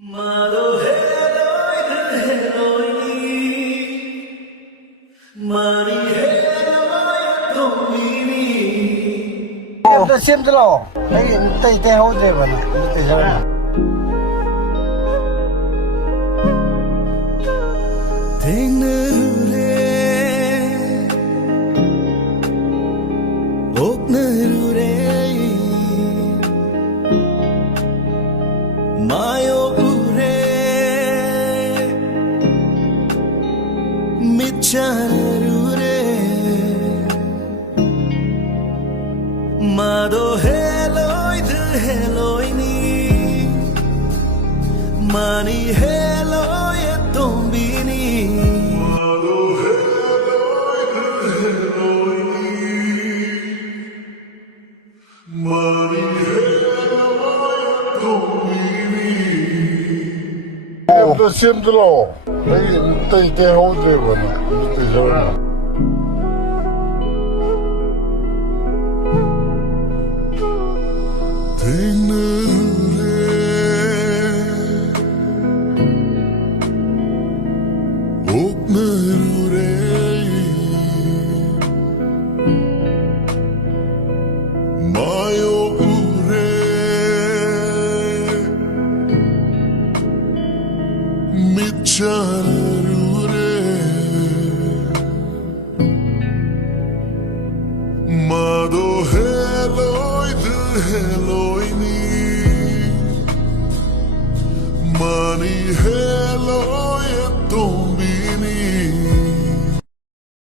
Mado Helloi Helloi Mari Helloi Atombi. Em xem cho lo, thấy tay tay hốt rồi mà, tay sao mà. Mayo ure micharure Mado Helloi Helloi ni Mani Helloi Atombi ni Mado Helloi Helloi ni Mani Helloi Atombi ni. Em xem cho lo, thấy tay tay hốt rồi mà, tay sao mà. Mado Helloi Helloi ni Mani Helloi